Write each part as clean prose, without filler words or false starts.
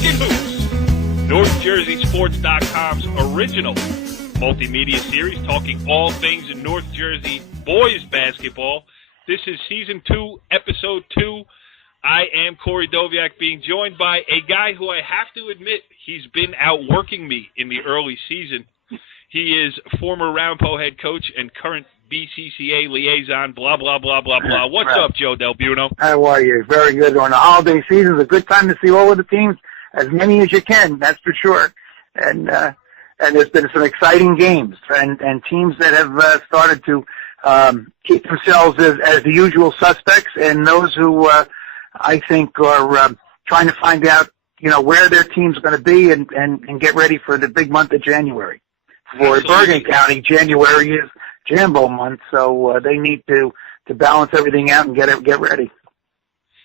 Talkin Hoops, NorthJerseySports.com's original multimedia series talking all things in North Jersey boys basketball. This is Season 2, Episode 2. I am Corey Doviak, being joined by a guy who I have to admit he's been outworking me in the early season. He is former Roundpo head coach and current BCCA liaison, blah, blah, blah, blah, blah. What's up, Joe DelBuono? How are you? Very good. On the holiday season, it's a good time to see all of the teams, as many as you can, that's for sure. And there's been some exciting games and teams that have started to keep themselves as the usual suspects, and those who I think are trying to find out, where their team's going to be and get ready for the big month of January. For Bergen County, January is Jambo month, so they need to balance everything out and get ready.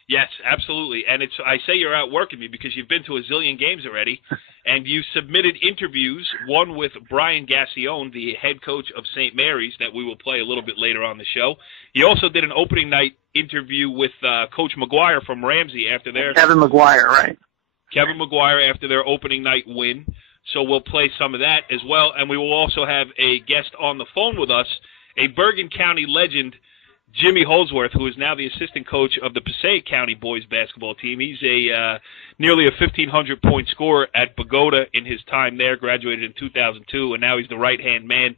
Yes, absolutely. And I say you're outworking me because you've been to a zillion games already, and you submitted interviews, one with Brian Gaccione, the head coach of St. Mary's, that we will play a little bit later on the show. You also did an opening night interview with Coach McGuire from Ramsey after Kevin McGuire, right. Kevin McGuire after their opening night win. So we'll play some of that as well, and we will also have a guest on the phone with us, a Bergen County legend, Jimmy Holsworth, who is now the assistant coach of the Passaic County boys basketball team. He's nearly a 1,500-point scorer at Bogota in his time there, graduated in 2002, and now he's the right-hand man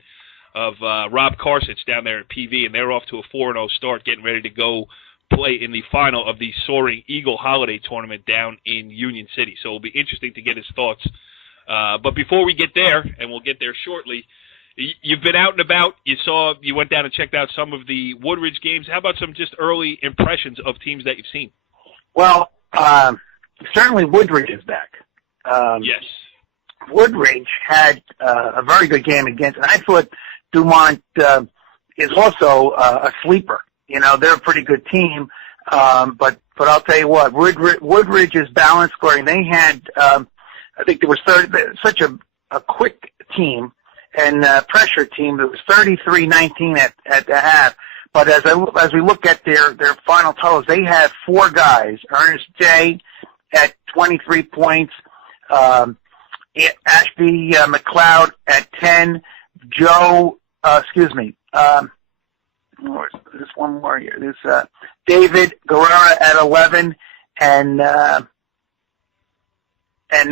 of Rob Karsich down there at PV, and they're off to a 4-0 start, getting ready to go play in the final of the Soaring Eagle Holiday Tournament down in Union City. So it'll be interesting to get his thoughts. But before we get there, and we'll get there shortly, you've been out and about. You went down and checked out some of the Woodridge games. How about some just early impressions of teams that you've seen? Well, certainly Woodridge is back. Yes. Woodridge had a very good game against, and I thought Dumont is also a sleeper. They're a pretty good team, but I'll tell you what, Woodridge is balanced scoring. They had, I think there was such a quick team and pressure team that was 33-19 at the half. But as we look at their final totals, they had four guys: Ernest J at 23 points, Ashby McLeod at 10, there's one more here. There's David Guerrera at 11, and look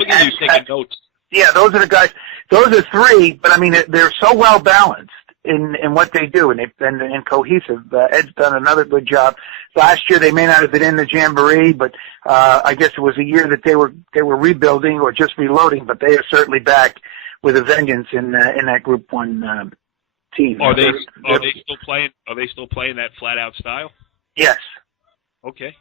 at you taking notes. Yeah, those are the guys. Those are three, but I mean they're so well balanced in what they do, and they've been cohesive. Ed's done another good job. Last year they may not have been in the Jamboree, but I guess it was a year that they were rebuilding or just reloading. But they are certainly back with a vengeance in that Group 1 team. Are they still playing? Are they still playing that flat out style? Yes. Okay.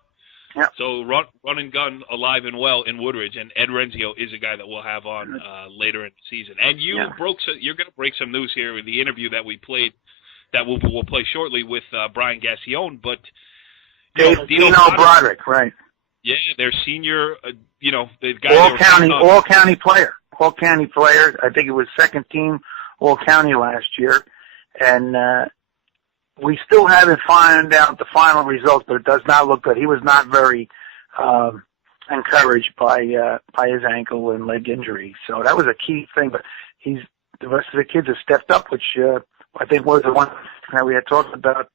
Yeah. So run and gun alive and well in Woodridge, and Ed Renzio is a guy that we'll have on later in the season. And you're going to break some news here in the interview that we played, that we'll play shortly with Brian Gaccione. But Dino Broderick, right? Yeah, their senior. The guy all county player. I think it was second team all county last year, and. We still haven't found out the final results, but it does not look good. He was not very encouraged by his ankle and leg injury, so that was a key thing. But the rest of the kids have stepped up, which I think was the one that we had talked about.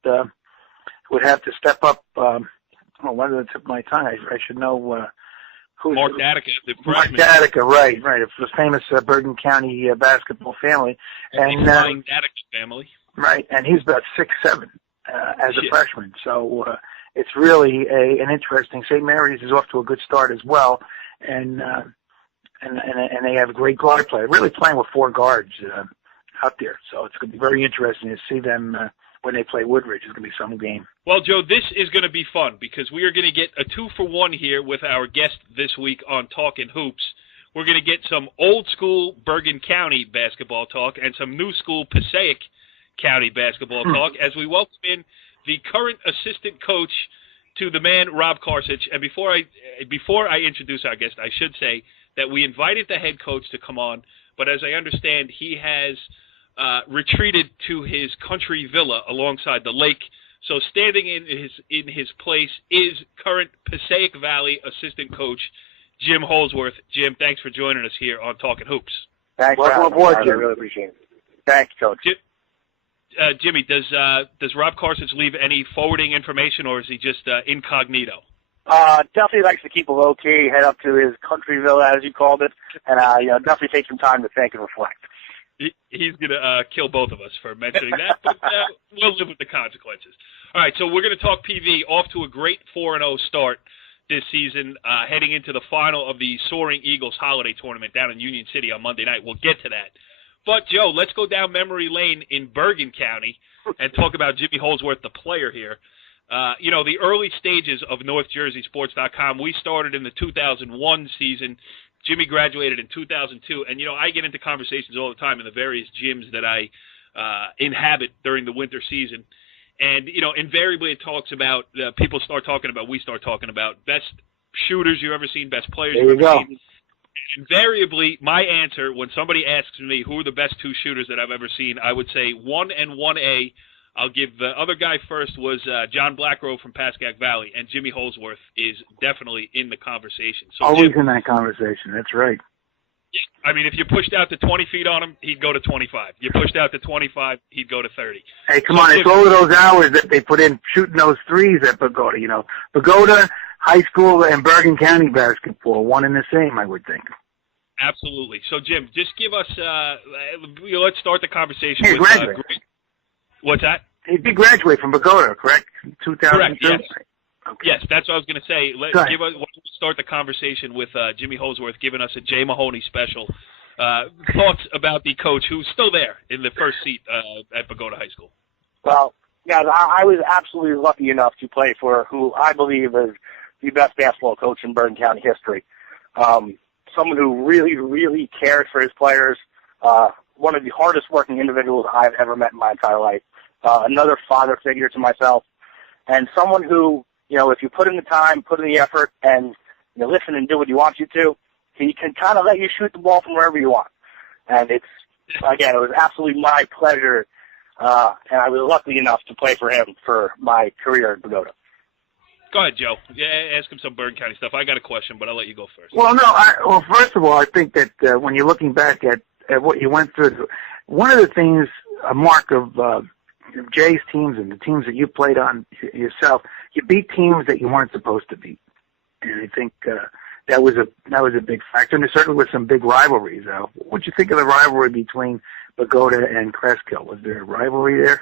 Would have to step up. Why did it tip my tongue? I should know who. Mark Datica, the freshman. Mark Datica, right. It's the famous Bergen County basketball family, and Datica family. Right, and he's about 6'7" as a freshman. So it's really an interesting. St. Mary's is off to a good start as well, and they have a great guard play. Really playing with four guards out there. So it's going to be very interesting to see them when they play Woodridge. It's going to be some game. Well, Joe, this is going to be fun because we are going to get a 2-for-1 here with our guest this week on Talkin Hoops. We're going to get some old school Bergen County basketball talk and some new school Passaic County basketball talk as we welcome in the current assistant coach to the man, Rob Karsich. And before I introduce our guest, I should say that we invited the head coach to come on, but as I understand, he has retreated to his country villa alongside the lake. So standing in his place is current Passaic Valley assistant coach Jim Holsworth. Jim, thanks for joining us here on Talkin Hoops. Thanks for having me, I really appreciate it. Thanks, Coach. Jimmy, does Rob Carson leave any forwarding information, or is he just incognito? Definitely likes to keep a low key, head up to his country villa, as you called it, and definitely take some time to think and reflect. He's going to kill both of us for mentioning that, but we'll live with the consequences. All right, so we're going to talk PV. Off to a great 4-0 start this season, heading into the final of the Soaring Eagles Holiday Tournament down in Union City on Monday night. We'll get to that. But, Joe, let's go down memory lane in Bergen County and talk about Jimmy Holsworth, the player here. The early stages of NorthJerseySports.com, we started in the 2001 season. Jimmy graduated in 2002. And, I get into conversations all the time in the various gyms that I inhabit during the winter season. And, invariably it talks about, we start talking about best shooters you've ever seen, best players you've ever seen. Invariably, my answer when somebody asks me who are the best two shooters that I've ever seen, I would say 1 and 1A. I'll give the other guy first was John Blackgrove from Passaic Valley, and Jimmy Holsworth is definitely in the conversation. So always in that conversation. That's right. Yeah, I mean, if you pushed out to 20 feet on him, he'd go to 25. You pushed out to 25, he'd go to 30. Hey, come on. It's all of those hours that they put in shooting those threes at Bogota. Bogota, high school, and Bergen County basketball, one and the same, I would think. Absolutely. So, Jim, just give us let's start the conversation with what's that? He did graduate from Bogota, correct? 2002? Correct, yes. Okay. Yes, that's what I was going to say. Let's start the conversation with Jimmy Holsworth giving us a Jay Mahoney special. Thoughts about the coach who's still there in the first seat at Bogota High School? Well, yeah, I was absolutely lucky enough to play for who I believe is the best basketball coach in Bergen County history. Someone who really, really cared for his players. One of the hardest working individuals I've ever met in my entire life. Another father figure to myself. And someone who, if you put in the time, put in the effort, and you listen and do what he wants you to, he can kind of let you shoot the ball from wherever you want. And it was absolutely my pleasure, and I was lucky enough to play for him for my career at Bogota. Go ahead, Joe. Yeah, ask him some Bergen County stuff. I got a question, but I'll let you go first. Well, no. First of all, I think that when you're looking back at what you went through, one of the things, a mark of Jay's teams and the teams that you played on yourself, you beat teams that you weren't supposed to beat, and I think that was a big factor. And there certainly was some big rivalries. What would you think of the rivalry between Bogota and Cresskill? Was there a rivalry there?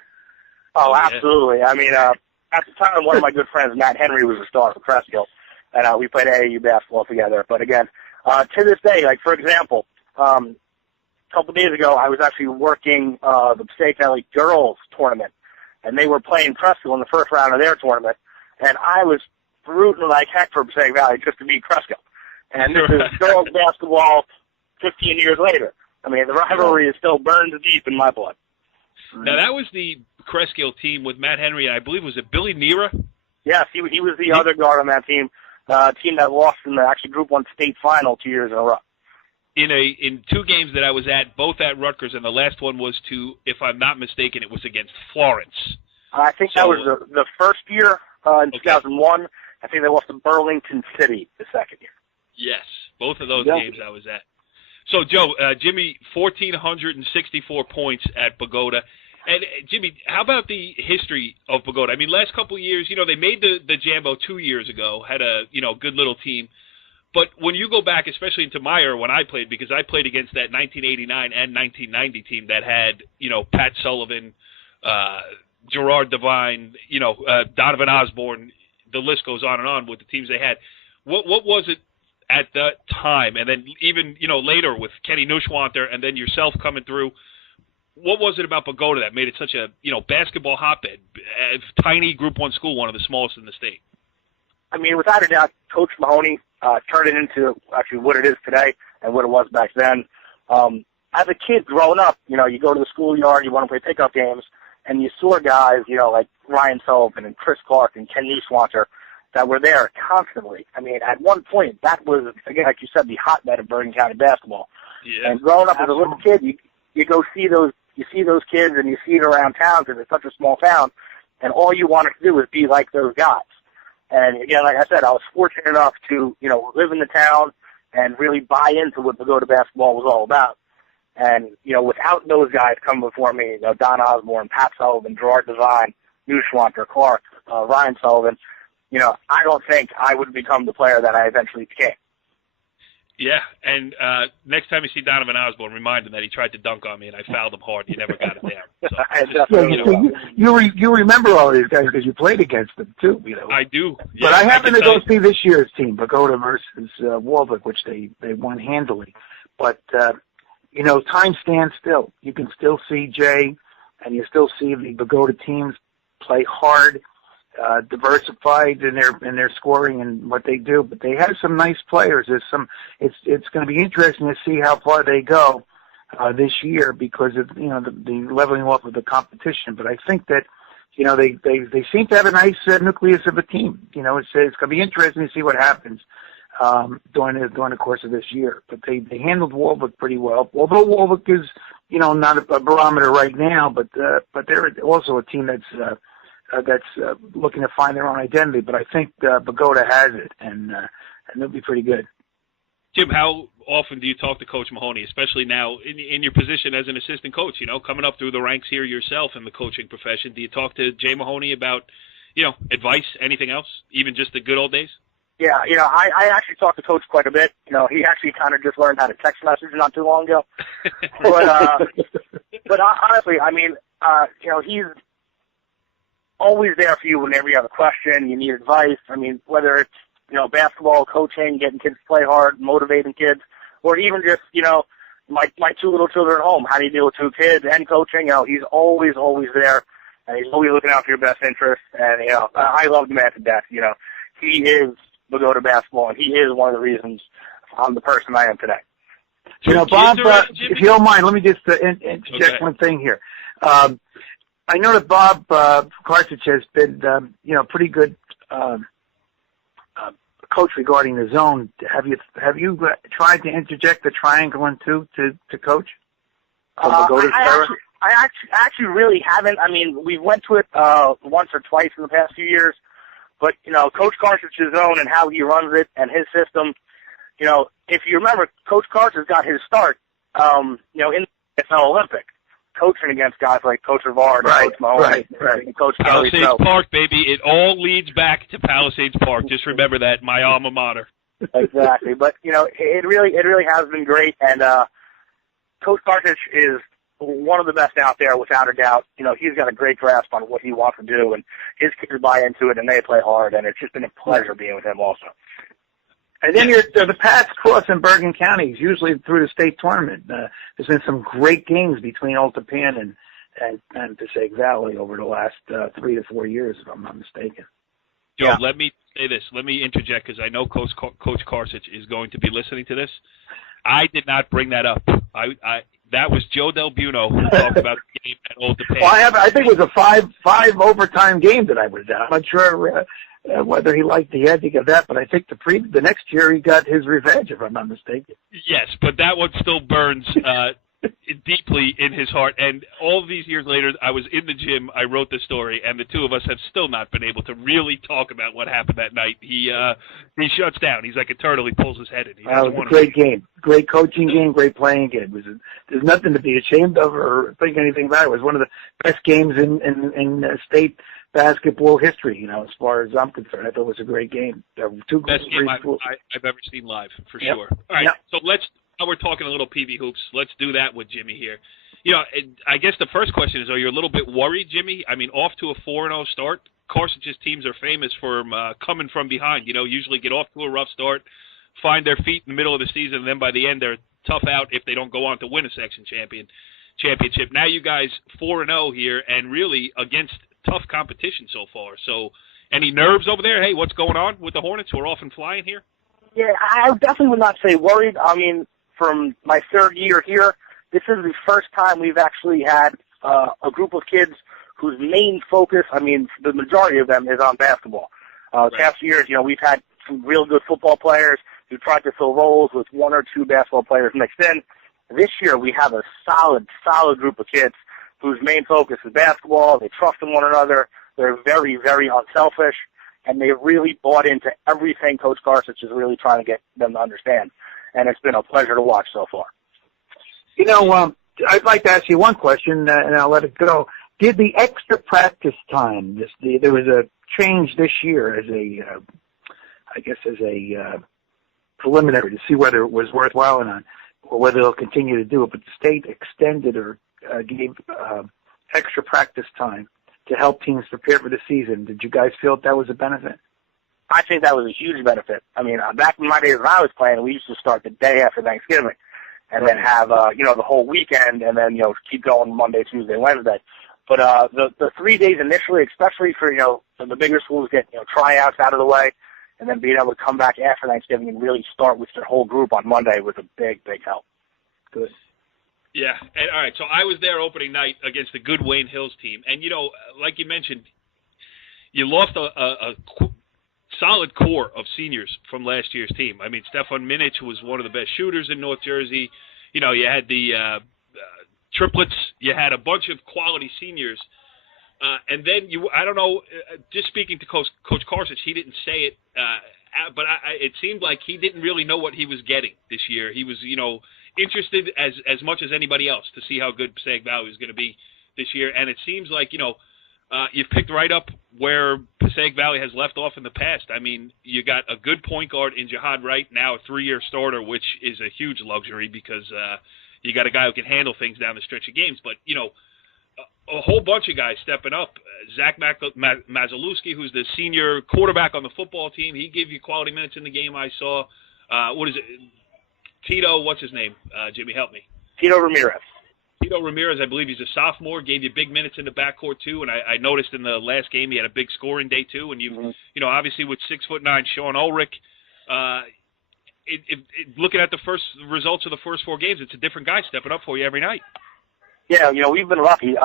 Oh, absolutely. I mean, at the time, one of my good friends, Matt Henry, was a star for Cresskill, and we played AAU basketball together. But again, to this day, like for example, a couple of days ago, I was actually working the Passaic Valley girls tournament, and they were playing Cresskill in the first round of their tournament, and I was rooting like heck for Passaic Valley just to beat Cresskill. And this is girls basketball 15 years later. I mean, the rivalry is still burned deep in my blood. Now, that was the Cresskill team with Matt Henry, and I believe, was it Billy Nera? Yes, he was the other guard on that team, team that lost in the Group 1 state final 2 years in a row. In two games that I was at, both at Rutgers, and the last one was if I'm not mistaken, it was against Florence. I think that was the first year in 2001. I think they lost to Burlington City the second year. Yes, both of those games I was at. So, Joe, Jimmy, 1,464 points at Bogota. And, Jimmy, how about the history of Bogota? I mean, last couple of years, they made the Jambo 2 years ago, had a, good little team. But when you go back, especially into my era when I played, because I played against that 1989 and 1990 team that had, Pat Sullivan, Gerard Devine, Donovan Osborne, the list goes on and on with the teams they had. What was it at that time? And then even, later with Kenny Nushwanter and then yourself coming through, what was it about Bogota that made it such a, basketball hotbed, a tiny Group 1 school, one of the smallest in the state? I mean, without a doubt, Coach Mahoney turned it into actually what it is today and what it was back then. As a kid growing up, you go to the schoolyard, you want to play pickup games, and you saw guys, like Ryan Sullivan and Chris Clark and Ken Nushwanter that were there constantly. I mean, at one point, that was, again, like you said, the hotbed of Bergen County basketball. Yeah. And growing up as a little kid, you go see those kids and you see it around town because it's such a small town, and all you wanted to do is be like those guys. And again, like I said, I was fortunate enough to, live in the town, and really buy into what Bogota basketball was all about. And, without those guys coming before me, Don Osborne, Pat Sullivan, Gerard Devine, Neuschwanter, Clark, Ryan Sullivan, I don't think I would become the player that I eventually became. Yeah, and next time you see Donovan Osborne, remind him that he tried to dunk on me and I fouled him hard. He never got it down. So, you remember all these guys because you played against them too. I do. Yeah, but I happened to go see this year's team, Bogota versus Warwick, which they won handily. But time stands still. You can still see Jay, and you still see the Bogota teams play hard. Diversified in their scoring and what they do, but they have some nice players. It's going to be interesting to see how far they go this year because of the leveling off of the competition. But I think that they seem to have a nice nucleus of a team. It's going to be interesting to see what happens during the course of this year. But they handled Warwick pretty well. Although Warwick is not a barometer right now, but they're also a team that's looking to find their own identity, but I think Bogota has it, and they'll be pretty good. Jim, how often do you talk to Coach Mahoney, especially now in your position as an assistant coach, coming up through the ranks here yourself in the coaching profession? Do you talk to Jay Mahoney about, advice, anything else, even just the good old days? Yeah, I actually talk to Coach quite a bit. He actually kind of just learned how to text message not too long ago. But honestly, he's always there for you whenever you have a question, you need advice. Whether it's, basketball, coaching, getting kids to play hard, motivating kids, or even just, my two little children at home, how do you deal with two kids and coaching? He's always there, and he's always looking out for your best interests. And, I love the man to death. He is Bogota basketball, and he is one of the reasons I'm the person I am today. Bob, if you don't mind, let me just interject one thing here. I know that Bob Karsic has been, pretty good coach regarding the zone. Have you tried to interject the triangle into to coach? I actually really haven't. We went to it once or twice in the past few years, but Coach Karsic's zone and how he runs it and his system. If you remember, Coach Karsic got his start, in the NFL Olympic, coaching against guys like Coach Rivard and Coach Mahoney and Coach Kelly. Palisades Park, baby. It all leads back to Palisades Park. Just remember that, my alma mater. Exactly. But, it really has been great. And Coach Karsic is one of the best out there, without a doubt. He's got a great grasp on what he wants to do, and his kids buy into it, and they play hard. And it's just been a pleasure being with him also. And then the paths cross in Bergen County, usually through the state tournament. There's been some great games between Old Tappan and Passaic Valley over the last 3 to 4 years, if I'm not mistaken. Joe, let me say this. Let me interject, because I know Coach Karsic is going to be listening to this. I did not bring that up. That was Joe DelBuono who talked about the game at Old Tappan. Well, I think it was a five overtime game that I was at. I'm not sure whether he had to get that, but I think the next year he got his revenge, if I'm not mistaken. Yes, but that one still burns deeply in his heart. And all of these years later, I was in the gym, I wrote the story, and the two of us have still not been able to really talk about what happened that night. He shuts down. He's like a turtle. He pulls his head in. It was a great game. Great coaching game, great playing game. There's nothing to be ashamed of or think anything about it. It was one of the best games in state basketball history, as far as I'm concerned. I thought it was a great game. Best game I've ever seen live, for sure. All right, so now we're talking a little PV hoops. Let's do that with Jimmy here. I guess the first question is, are you a little bit worried, Jimmy? Off to a 4-0 start. Karsic's teams are famous for coming from behind. Usually get off to a rough start, find their feet in the middle of the season, and then by the end they're tough out if they don't go on to win a section championship. Now you guys 4-0 here, and really against tough competition so far. So any nerves over there? Hey, what's going on with the Hornets? We're off and flying here? Yeah, I definitely would not say worried. From my third year here, this is the first time we've actually had a group of kids whose main focus, the majority of them is on basketball. Past few years, we've had some real good football players who tried to fill roles with 1 or 2 basketball players mixed in. This year, we have a solid group of kids whose main focus is basketball. They trust in one another. They're very, very unselfish, and they really bought into everything Coach Karsic is really trying to get them to understand. and it's been a pleasure to watch so far. You know, I'd like to ask you one question, and I'll let it go. Did the extra practice time, there was a change this year as a preliminary to see whether it was worthwhile or not, or whether they'll continue to do it, but the state extended or gave extra practice time to help teams prepare for the season. Did you guys feel that was a benefit? I think that was a huge benefit. I mean, back in my days when I was playing, we used to start the day after Thanksgiving and then have, the whole weekend and then, keep going Monday, Tuesday, Wednesday. But the 3 days initially, especially for, the bigger schools get, tryouts out of the way and then being able to come back after Thanksgiving and really start with your whole group on Monday was a big, big help. Good. Yeah, and all right, so I was there opening night against the good Wayne Hills team. And, like you mentioned, you lost a solid core of seniors from last year's team. I mean, Stefan Minich was one of the best shooters in North Jersey. You had the triplets. You had a bunch of quality seniors. And then I don't know, just speaking to Coach Karsich, he didn't say it, but it seemed like he didn't really know what he was getting this year. He was, interested as much as anybody else to see how good Passaic Valley was going to be this year. And it seems like, you've picked right up where Passaic Valley has left off in the past. I mean, you got a good point guard in Jihad Wright, now a 3-year starter, which is a huge luxury because you got a guy who can handle things down the stretch of games. But, a whole bunch of guys stepping up. Zach Mazalewski, who's the senior quarterback on the football team, he gave you quality minutes in the game I saw. Tito, what's his name? Jimmy, help me. Tito Ramirez. Tito Ramirez, I believe he's a sophomore, gave you big minutes in the backcourt too, and I noticed in the last game he had a big scoring day too. And obviously with 6'9" Sean Ulrich, looking at the first results of the first 4 games, it's a different guy stepping up for you every night. Yeah, we've been lucky.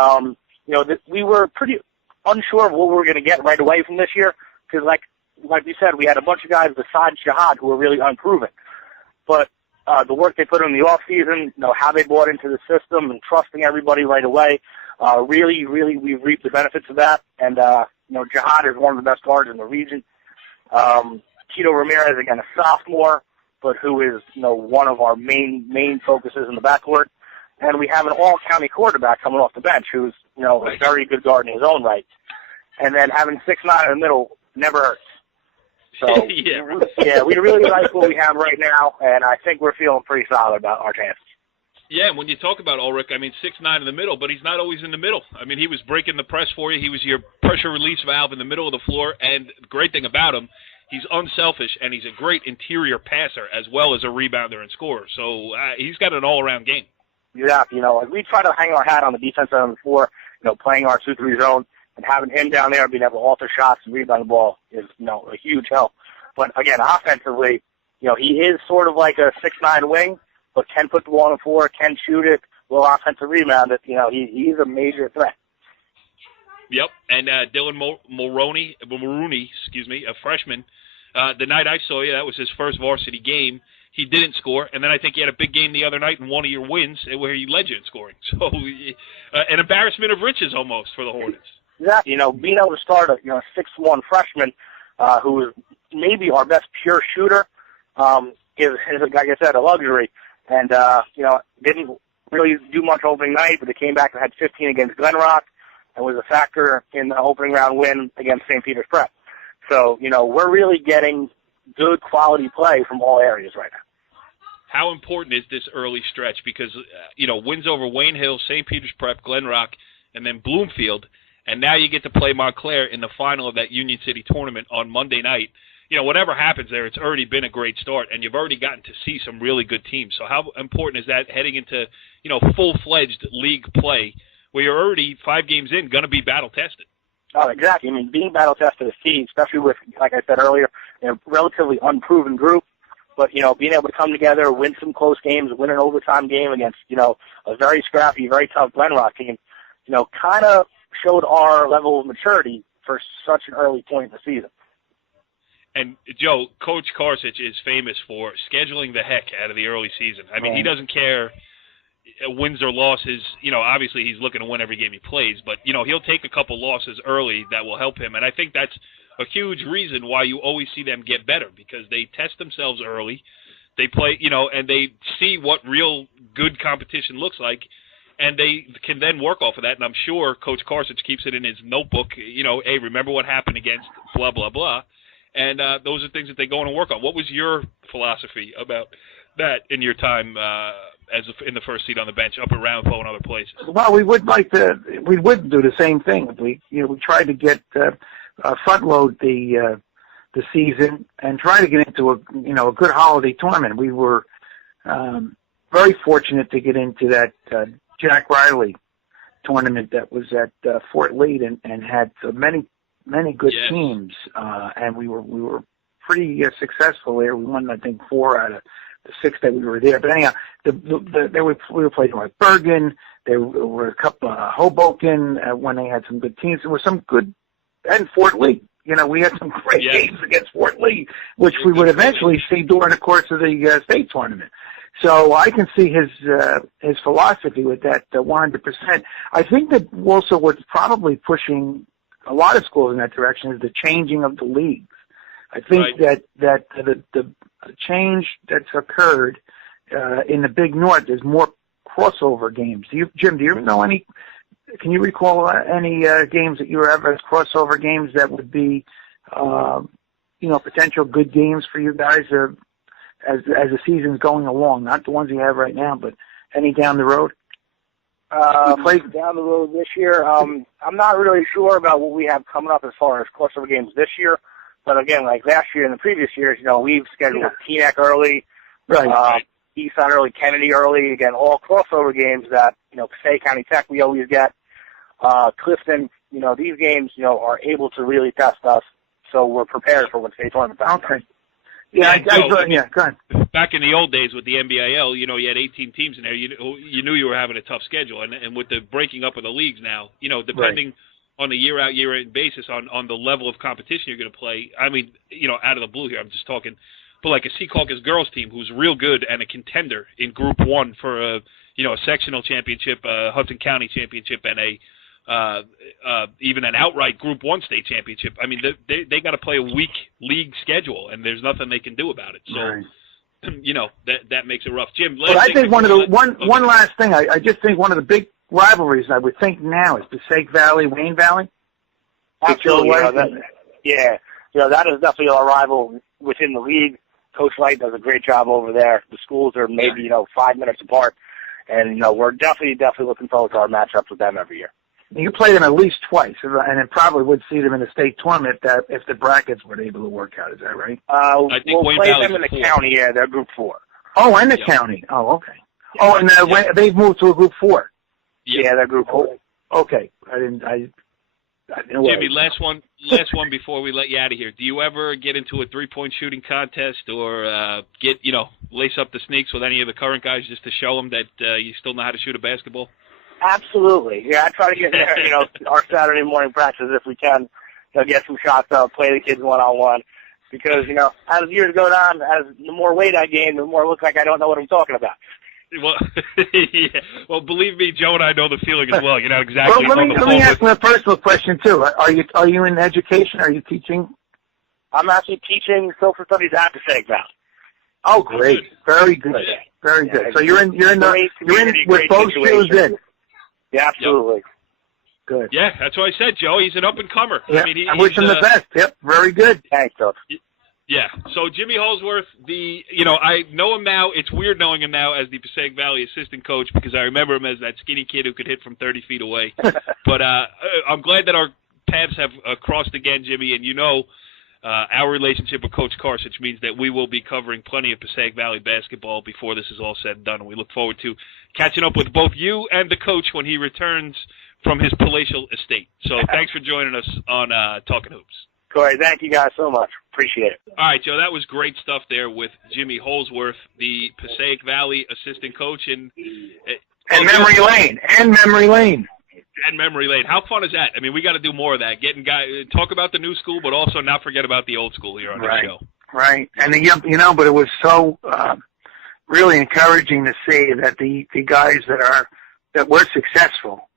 We were pretty unsure of what we were going to get right away from this year because, like we said, we had a bunch of guys besides Jihad who were really unproven. But the work they put in the off season, how they bought into the system and trusting everybody right away, really, we've reaped the benefits of that. And Jihad is one of the best guards in the region. Tito Ramirez, again, a sophomore, but who is one of our main focuses in the backcourt. And we have an all-county quarterback coming off the bench who's, a very good guard in his own right. And then having 6'9" in the middle never hurts. So, we really like what we have right now, and I think we're feeling pretty solid about our chances. Yeah, and when you talk about Ulrich, 6'9" in the middle, but he's not always in the middle. I mean, he was breaking the press for you. He was your pressure release valve in the middle of the floor, and the great thing about him, he's unselfish, and he's a great interior passer as well as a rebounder and scorer. So he's got an all-around game. Yeah, we try to hang our hat on the defensive end of the floor, playing our 2-3 zone, and having him down there being able to alter shots and rebound the ball is, a huge help. But again, offensively, he is sort of like a 6'9" wing, but can put the ball on the floor, can shoot it, will offensive rebound it. He's a major threat. Yep, and Dylan Maroney, a freshman, the night I saw you, that was his first varsity game. He didn't score, and then I think he had a big game the other night in one of your wins where he led you in scoring. So an embarrassment of riches almost for the Hornets. Exactly. Being able to start a 6'1" freshman who is maybe our best pure shooter is, like I said, a luxury. And, didn't really do much opening night, but they came back and had 15 against Glen Rock and was a factor in the opening round win against St. Peter's Prep. So, we're really getting good quality play from all areas right now. How important is this early stretch? Because, wins over Wayne Hill, St. Peter's Prep, Glen Rock, and then Bloomfield, and now you get to play Montclair in the final of that Union City tournament on Monday night. Whatever happens there, it's already been a great start, and you've already gotten to see some really good teams. So how important is that heading into, full-fledged league play where you're already 5 games in, going to be battle-tested? Oh, exactly. Being battle-tested is key, especially with, like I said earlier, a relatively unproven group. But, being able to come together, win some close games, win an overtime game against, a very scrappy, very tough Glen Rock team, kind of showed our level of maturity for such an early point in the season. And, Joe, Coach Karsich is famous for scheduling the heck out of the early season. He doesn't care wins or losses. Obviously he's looking to win every game he plays, but, he'll take a couple losses early that will help him. And I think that's a huge reason why you always see them get better, because they test themselves early. They play, and they see what real good competition looks like, and they can then work off of that. And I'm sure Coach Karsich keeps it in his notebook, hey, remember what happened against blah, blah, blah. And those are things that they go on and work on. What was your philosophy about that in your time in the first seat on the bench, up at Ramapo and other places? Well, we would do the same thing. We tried to get front load the season and try to get into a good holiday tournament. We were very fortunate to get into that Jack Riley tournament that was at Fort Lee and had many good teams, and we were pretty successful there. We won, I think, 4 out of the 6 that we were there. But anyhow, we were playing like Bergen. There were a couple Hoboken when they had some good teams. There were some good, and Fort Lee. We had some great games against Fort Lee, which we would eventually see during the course of the state tournament. So I can see his philosophy with that 100%. I think that also what's probably pushing a lot of schools in that direction is the changing of the leagues. I think that the change that's occurred in the Big North is more crossover games. Jim, do you know any? Can you recall any games that you were ever as crossover games that would be, potential good games for you guys as the season's going along? Not the ones you have right now, but any down the road. Down the road this year, I'm not really sure about what we have coming up as far as crossover games this year. But again, like last year and the previous years, we've scheduled Teaneck early, Eastside early, Kennedy early. Again, all crossover games that Passaic County Tech we always get. Clifton, these games, are able to really test us, so we're prepared for when state tournament comes. Okay. Yeah, go ahead. Back in the old days with the NBIL, you had 18 teams in there. You knew you were having a tough schedule, and with the breaking up of the leagues now, depending on a year-out, year-in basis on the level of competition you're going to play. I mean, out of the blue here, I'm just talking, but like a Secaucus girls team who's real good and a contender in Group 1 for a sectional championship, a Hudson County championship, and even an outright Group 1 state championship. I mean, they got to play a weak league schedule, and there's nothing they can do about it. So, that makes it rough. Jim, but I think one last thing. I just think one of the big rivalries I would think now is Passaic Valley, Wayne Valley. Absolutely. That is definitely a rival within the league. Coach Light does a great job over there. The schools are maybe 5 minutes apart, and we're definitely looking forward to our matchups with them every year. You play them at least twice, and it probably would see them in the state tournament if the brackets were able to work out. Is that right? I think we'll Wayne play Valley's them in the 4. county. Yeah, they're Group 4. Oh, in the county. Oh, okay. Yeah, and they've moved to a Group 4. Yeah, they're Group 4. Okay, I didn't know. Jimmy, last one before we let you out of here. Do you ever get into a 3-point shooting contest or get lace up the sneaks with any of the current guys just to show them that you still know how to shoot a basketball? Absolutely. Yeah, I try to get there, our Saturday morning practice if we can, get some shots up, play the kids one-on-one. Because, as years go on, the more weight I gain, the more it looks like I don't know what I'm talking about. Well, yeah. Well, believe me, Joe and I know the feeling as well. You're not exactly let me ask you a personal question, too. Are you in education? Are you teaching? I'm actually teaching social studies at Passaic Valley. Oh, great. Very good. Very good. So you're in with both shoes in. Yeah, absolutely. Yep. Good. Yeah, that's what I said, Joe. He's an up-and-comer. Yep. I wish him the best. Yep, very good. Thanks, Coach. Yeah, so Jimmy Holsworth, I know him now. It's weird knowing him now as the Passaic Valley assistant coach because I remember him as that skinny kid who could hit from 30 feet away. But I'm glad that our paths have crossed again, Jimmy, and our relationship with Coach Karsich means that we will be covering plenty of Passaic Valley basketball before this is all said and done, and we look forward to catching up with both you and the coach when he returns from his palatial estate. So thanks for joining us on Talkin Hoops. Corey, thank you guys so much. Appreciate it. All right, Joe, that was great stuff there with Jimmy Holsworth, the Passaic Valley assistant coach. And memory lane. And memory lane. And memory lane. How fun is that? I mean, we got to do more of that. Talk about the new school, but also not forget about the old school here on the show. Right. And but it was so really encouraging to see that the guys that were successful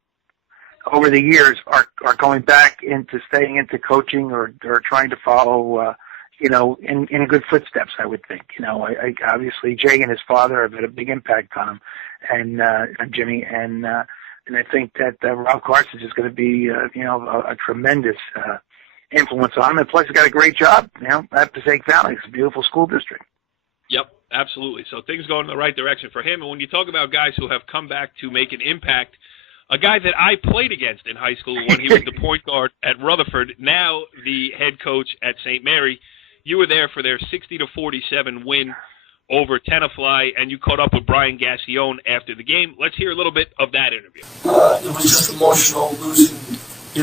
over the years are going back into staying into coaching or trying to follow in good footsteps, I would think. I obviously Jay and his father have had a big impact on him, and Jimmy, and I think that Ralph Carson is going to be, a tremendous influence on him. And plus, he's got a great job, at Passaic Valley. It's a beautiful school district. Yep, absolutely. So things going in the right direction for him. And when you talk about guys who have come back to make an impact, a guy that I played against in high school when he was the point guard at Rutherford, now the head coach at St. Mary, you were there for their 60-47 win over Tenafly, and you caught up with Brian Gaccione after the game. Let's hear a little bit of that interview. It was just emotional losing,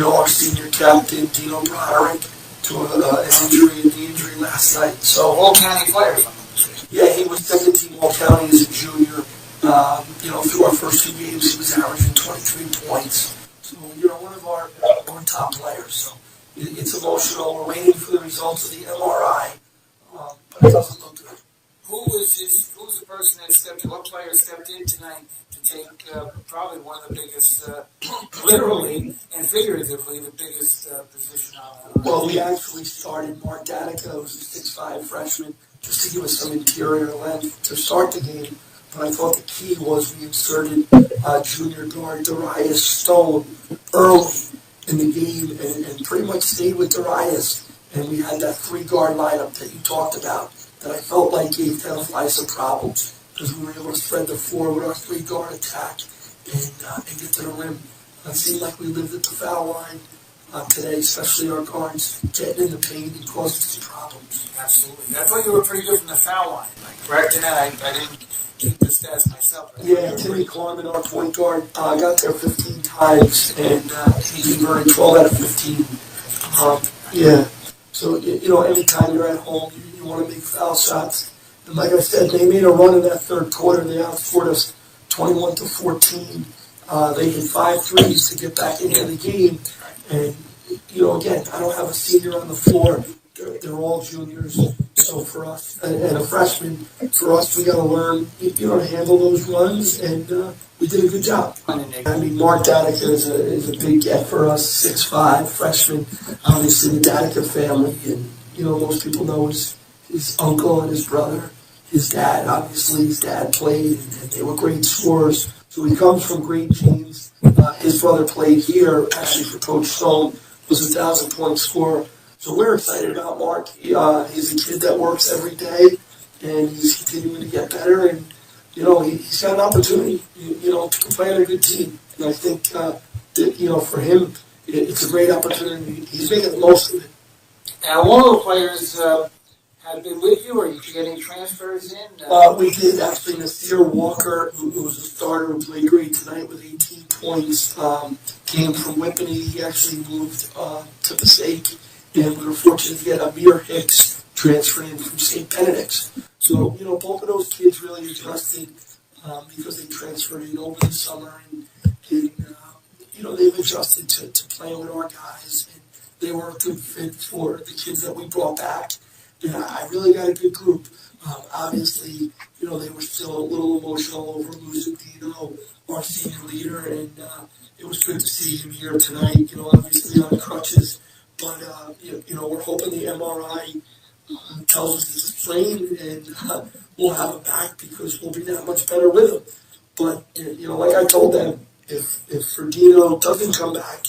our senior captain, Dino Broderick, to an injury last night. So All County player. Yeah, he was second team All County as a junior. Through our first 2 games, he was averaging 23 points. So, one of our top players. So it's emotional. We're waiting for the results of the MRI, but it doesn't look good. Who was the person that stepped in? What player stepped in tonight to take probably one of the biggest, literally and figuratively, the biggest position on that? Well, we actually started Mark Danica, who's a 6'5" freshman, just to give us some interior length to start the game. But I thought the key was we inserted junior guard Darius Stone early in the game and pretty much stayed with Darius. And we had that 3-guard lineup that you talked about that I felt like gave Tenafly some problems because we were able to spread the floor with our 3-guard attack and get to the rim. It seemed like we lived at the foul line today, especially our guards getting in the paint and causing some problems. Absolutely. I thought you were pretty good from the foul line. Correct? And I didn't keep the stats myself. Yeah, Timmy Klarman, our point guard, got there 15 times, and he converted 12 out of 15. Yeah. So, anytime you're at home, you want to make foul shots. And like I said, they made a run in that third quarter. They outscored us 21-14. They hit 5 threes to get back into the game. And, again, I don't have a senior on the floor. They're all juniors. So for us, and a freshman, for us, we got to learn, to handle those runs, and we did a good job. I mean, Mark Danica is a big get for us, 6'5", freshman, obviously the Danica family, and, most people know his uncle and his brother, his dad, obviously his dad played, and they were great scorers. So he comes from great genes. His brother played here, actually for Coach Stone, was a 1,000-point scorer. So we're excited about Mark. He's a kid that works every day, and he's continuing to get better. And, he's got an opportunity, to play on a good team. And I think, for him, it's a great opportunity. He's making the most of it. Now, all the players have been with you, or are you getting transfers in? We did, actually. Nasir Walker, who was a starter who played great tonight with 18 points, came from Whippany. He actually moved to Passaic. And we were fortunate to get Amir Hicks transferred in from St. Benedict's. So, both of those kids really adjusted because they transferred in over the summer. And they've adjusted to playing with our guys. And they were a good fit for the kids that we brought back. And I really got a good group. Obviously, they were still a little emotional over losing Dino, our senior leader. And it was good to see him here tonight, obviously on crutches. But, we're hoping the MRI tells us it's a sprain, and we'll have him back because we'll be that much better with him. But, like I told them, if Ferdino doesn't come back,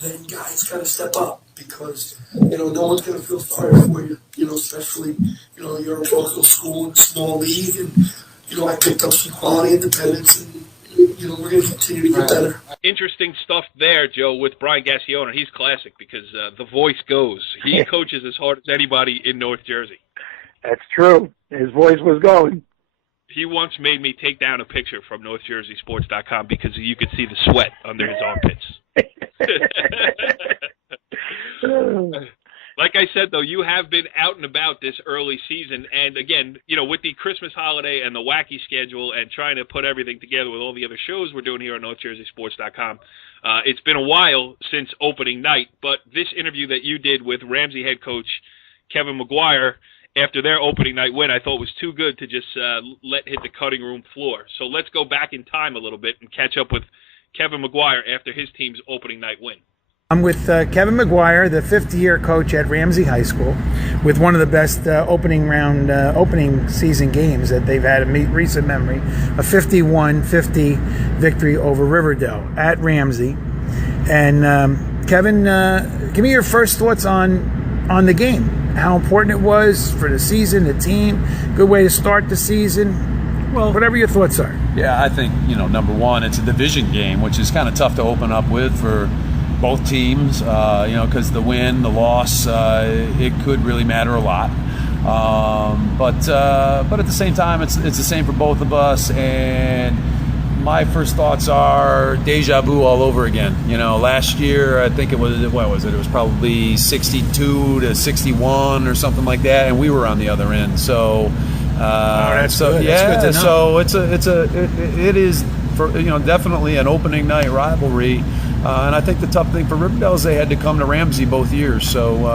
then guys got to step up because, no one's going to feel sorry for you, especially, you're a local school in a small league, and, I picked up some quality independence, and, we're going to continue to get better. Interesting stuff there, Joe, with Brian Gaccione. He's classic because the voice goes. He coaches as hard as anybody in North Jersey. That's true. His voice was going. He once made me take down a picture from NorthJerseySports.com because you could see the sweat under his armpits. Like I said, though, you have been out and about this early season. And, again, with the Christmas holiday and the wacky schedule and trying to put everything together with all the other shows we're doing here on NorthJerseySports.com, it's been a while since opening night. But this interview that you did with Ramsey head coach Kevin McGuire after their opening night win, I thought was too good to just let hit the cutting room floor. So let's go back in time a little bit and catch up with Kevin McGuire after his team's opening night win. I'm with Kevin McGuire, the 50-year coach at Ramsey High School, with one of the best opening season games that they've had in recent memory, a 51-50 victory over Riverdale at Ramsey. And Kevin, give me your first thoughts on the game, how important it was for the season, the team, good way to start the season. Well, whatever your thoughts are. Yeah, I think, number one, it's a division game, which is kind of tough to open up with for both teams, because the win, the loss, it could really matter a lot. But at the same time, it's the same for both of us. And my first thoughts are deja vu all over again. Last year, I think it was, what was it? It was probably 62 to 61 or something like that, and we were on the other end. So, that's good. Yeah, that's good to know. so it is for, definitely an opening night rivalry. And I think the tough thing for Riverdale is they had to come to Ramsey both years. So,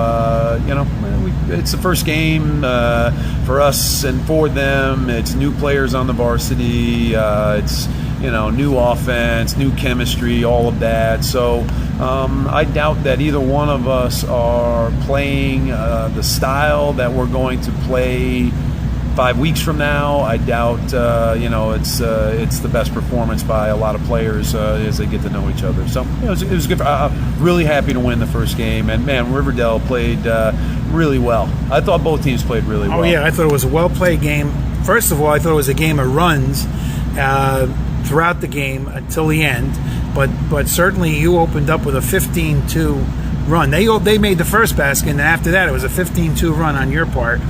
it's the first game for us and for them. It's new players on the varsity. It's, new offense, new chemistry, all of that. So I doubt that either one of us are playing the style that we're going to play 5 weeks from now. I doubt, it's the best performance by a lot of players as they get to know each other. So it was good. Really happy to win the first game, and man, Riverdale played really well. I thought both teams played really well. Oh yeah, I thought it was a well-played game. First of all, I thought it was a game of runs throughout the game until the end. But certainly you opened up with a 15-2 run. They made the first basket, and after that it was a 15-2 run on your part,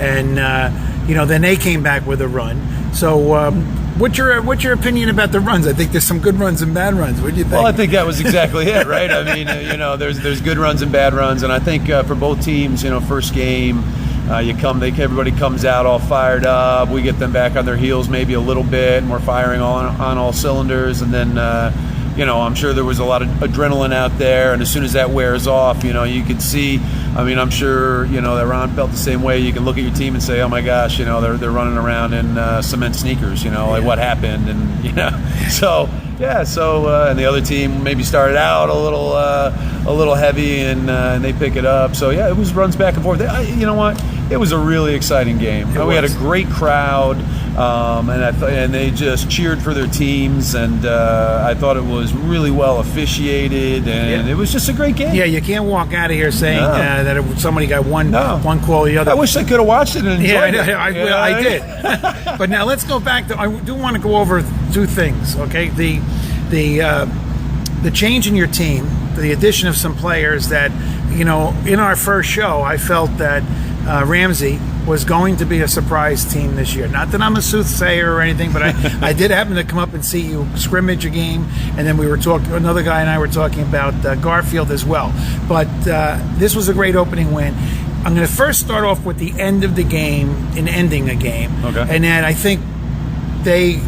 and then they came back with a run. So what's your opinion about the runs? I think there's some good runs and bad runs. What do you think? Well, I think that was exactly it, right? I mean, there's good runs and bad runs, and I think for both teams, first game, everybody comes out all fired up. We get them back on their heels maybe a little bit, and we're firing on all cylinders, and then I'm sure there was a lot of adrenaline out there, and as soon as that wears off, you could see. I mean, I'm sure that Ron felt the same way. You can look at your team and say, "Oh my gosh, they're running around in cement sneakers." Like what happened, and so yeah. So and the other team maybe started out a little heavy, and they pick it up. So yeah, it was runs back and forth. You know what? It was a really exciting game. We had a great crowd, and they just cheered for their teams, and I thought it was really well officiated, and it was just a great game. Yeah, you can't walk out of here saying that somebody got one call or the other. I wish I could have watched it and enjoyed it. I did. But now let's go back to. I do want to go over two things. Okay, the change in your team, the addition of some players that in our first show, I felt that Ramsey was going to be a surprise team this year. Not that I'm a soothsayer or anything, but I did happen to come up and see you scrimmage a game, and then we were talking. Another guy and I were talking about Garfield as well. But this was a great opening win. I'm going to first start off with the end of the game and ending a game, and then I think they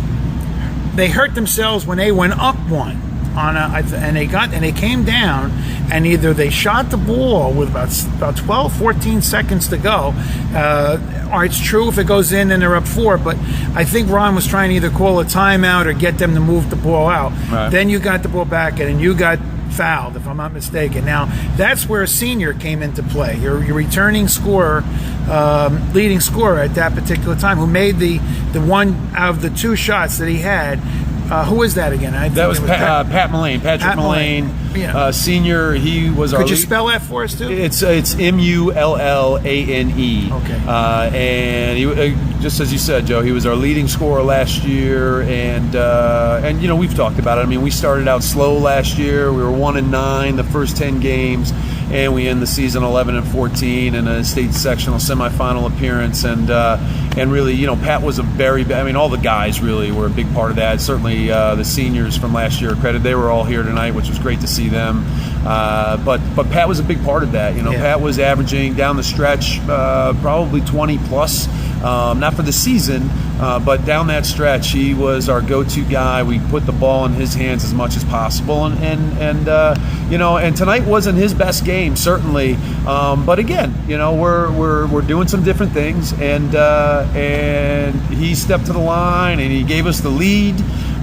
hurt themselves when they went up one. And they came down, and either they shot the ball with about 12, 14 seconds to go. It's true if it goes in, then they're up 4. But I think Ron was trying to either call a timeout or get them to move the ball out. Right. Then you got the ball back, and you got fouled, if I'm not mistaken. Now that's where a senior came into play. Your returning scorer, leading scorer at that particular time, who made the one out of the 2 shots that he had. Who was that again? That was Pat Mullane. Patrick Mullane, senior. He was our. Could you spell that for us too? It's Mullane. Okay. And he, just as you said, Joe, he was our leading scorer last year, and we've talked about it. I mean, we started out slow last year. We were 1-9 the first 10 games, and we end the season 11-14 in a state sectional semifinal appearance, and really, Pat was a very. I mean, all the guys really were a big part of that. Certainly, the seniors from last year, credit, they were all here tonight, which was great to see them. But Pat was a big part of that. Pat was averaging down the stretch probably 20 plus. Not for the season, but down that stretch, he was our go-to guy. We put the ball in his hands as much as possible, and and tonight wasn't his best game, certainly. But again, we're doing some different things, and he stepped to the line and he gave us the lead.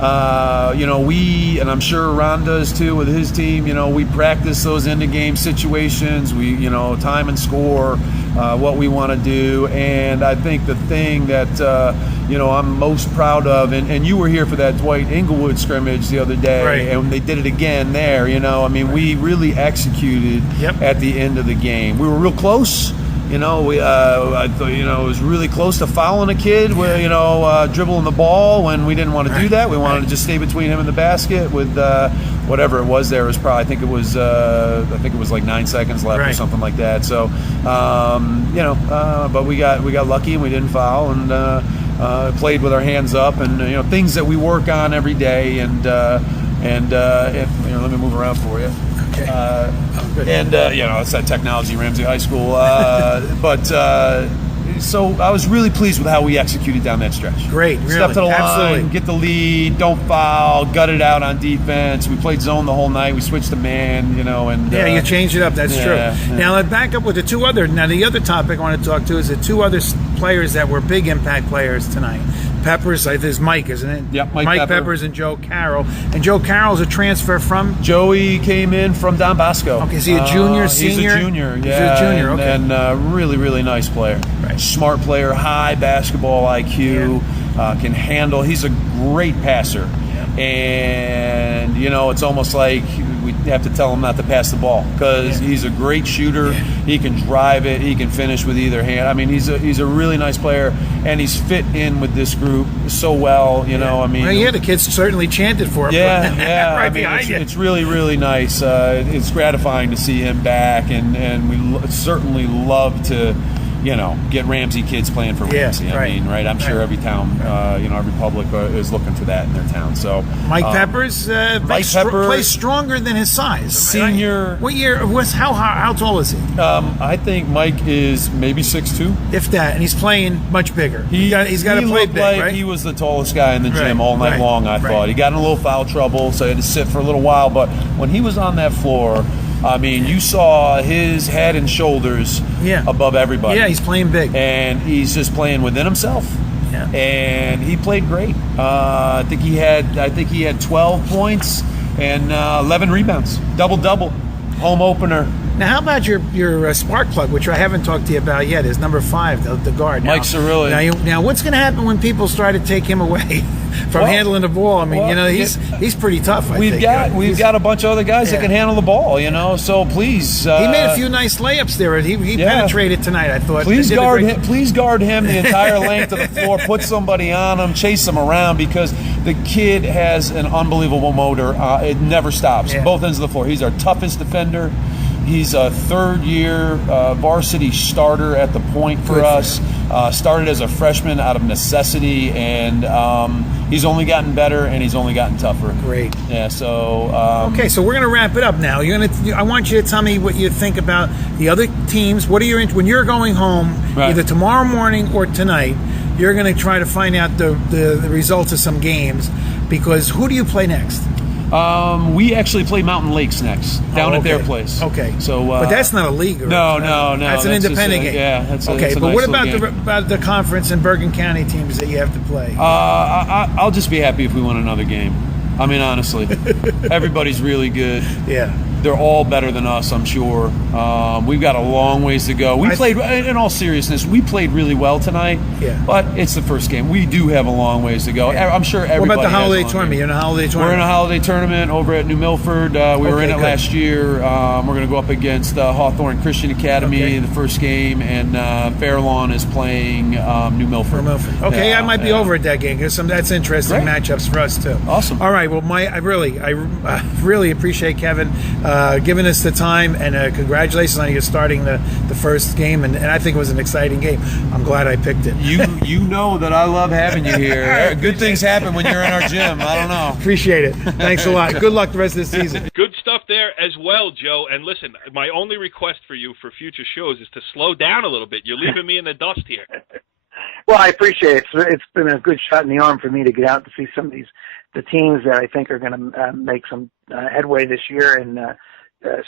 And I'm sure Ron does too with his team. We practice those end of game situations. We, time and score, what we want to do. And I think the thing that I'm most proud of, and you were here for that Dwight Inglewood scrimmage the other day, right. And they did it again there. We really executed at the end of the game. We were real close. I thought, it was really close to fouling a kid, dribbling the ball when we didn't want to do that. We wanted to just stay between him and the basket with whatever it was. There was probably, I think it was like 9 seconds left or something like that. So, but we got lucky and we didn't foul and played with our hands up and things that we work on every day and let me move around for you. Okay. It's that technology, Ramsey High School. So I was really pleased with how we executed down that stretch. Great, really. Step to the Absolutely. line, get the lead, don't foul, gut it out on defense. We played zone the whole night. We switched to man, and you changed it up. That's true. Yeah. Now let's back up with the two other. Now the other topic I want to talk to is the two other players that were big impact players tonight. Peppers, there's Mike, isn't it? Yep, Mike Peppers and Joe Carroll. And Joe Carroll's a transfer from? Joey came in from Don Bosco. Okay, is he a junior, senior? He's a junior, He's a junior, okay. And really, really nice player. Right. Smart player, high basketball IQ, can handle. He's a great passer. Yeah. And, it's almost like we have to tell him not to pass the ball because he's a great shooter. Yeah. He can drive it. He can finish with either hand. I mean, he's a really nice player, and he's fit in with this group so well. The kids certainly chanted for him. Yeah. Right behind you. It's really, really nice. It's gratifying to see him back, and we certainly love to, get Ramsey kids playing for Ramsey. Right. I'm sure every town, every public is looking for that in their town. So Mike Peppers, plays stronger than his size. Senior. What year? How tall is he? I think Mike is maybe 6'2", if that, and he's playing much bigger. He's got to play big, right? He was the tallest guy in the gym all night long. I thought he got in a little foul trouble, so he had to sit for a little while. But when he was on that floor, you saw his head and shoulders above everybody. Yeah, he's playing big. And he's just playing within himself. Yeah. And he played great. I think he had 12 points and 11 rebounds. Double-double. Home opener. Now, how about your spark plug, which I haven't talked to you about yet, is number 5, the guard. Mike Cirilli. Now, what's going to happen when people start to take him away from handling the ball? He's pretty tough, I think. We've got a bunch of other guys that can handle the ball, so please. He made a few nice layups there. He penetrated tonight, I thought. Please guard him the entire length of the floor. Put somebody on him, chase him around, because the kid has an unbelievable motor. It never stops. Both ends of the floor. He's our toughest defender. He's a third-year varsity starter at the point for us. Started as a freshman out of necessity, and he's only gotten better and he's only gotten tougher. Great. Yeah. So. Okay, so we're gonna wrap it up now. I want you to tell me what you think about the other teams. What are your when you're going home, either tomorrow morning or tonight? You're gonna try to find out the results of some games, because who do you play next? We actually play Mountain Lakes next, down at their place. Okay. So, but that's not a league. No. That's an independent game. Yeah. That's okay. But nice what about the conference and Bergen County teams that you have to play? I'll just be happy if we win another game. I mean, honestly, everybody's really good. Yeah. They're all better than us, I'm sure. We've got a long ways to go. We played, in all seriousness, we played really well tonight. Yeah. But it's the first game. We do have a long ways to go. Yeah. I'm sure everybody. What about the holiday tournament? You're in a holiday tournament? We're in a holiday tournament over at New Milford. We were in it last year. We're going to go up against Hawthorne Christian Academy the first game, and Fairlawn is playing New Milford. Okay, I might be over at that game, because that's interesting matchups for us too. Awesome. All right. Well, I really appreciate Kevin giving us the time, and congratulations on you starting the first game, and I think it was an exciting game. I'm glad I picked it. You know that I love having you here. Good things happen when you're in our gym. I don't know. Appreciate it. Thanks a lot. Good luck the rest of the season. Good stuff there as well, Joe. And listen, my only request for you for future shows is to slow down a little bit. You're leaving me in the dust here. Well, I appreciate it. It's been a good shot in the arm for me to get out to see some of the teams that I think are going to make some headway this year, and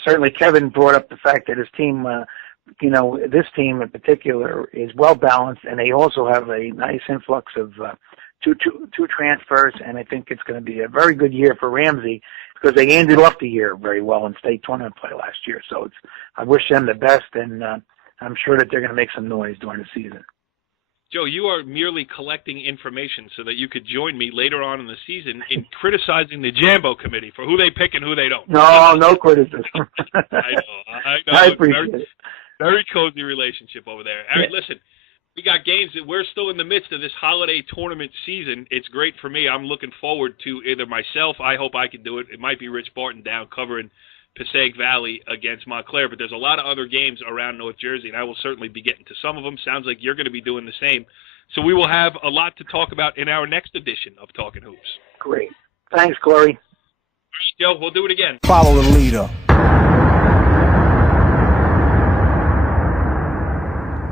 certainly Kevin brought up the fact that his team, this team in particular is well balanced, and they also have a nice influx of two transfers, and I think it's going to be a very good year for Ramsey because they ended off the year very well in state tournament play last year. So I wish them the best, and I'm sure that they're going to make some noise during the season. Joe, you are merely collecting information so that you could join me later on in the season in criticizing the Jambo Committee for who they pick and who they don't. No criticism. I know. I appreciate it. Very cozy relationship over there. All right, listen, we got games that we're still in the midst of this holiday tournament season. It's great for me. I'm looking forward to either myself. I hope I can do it. It might be Rich Barton down covering Passaic Valley against Montclair, but there's a lot of other games around North Jersey, and I will certainly be getting to some of them. Sounds like you're going to be doing the same. So we will have a lot to talk about in our next edition of Talkin Hoops. Great. Thanks, Corey. All right, Joe, we'll do it again. Follow the leader.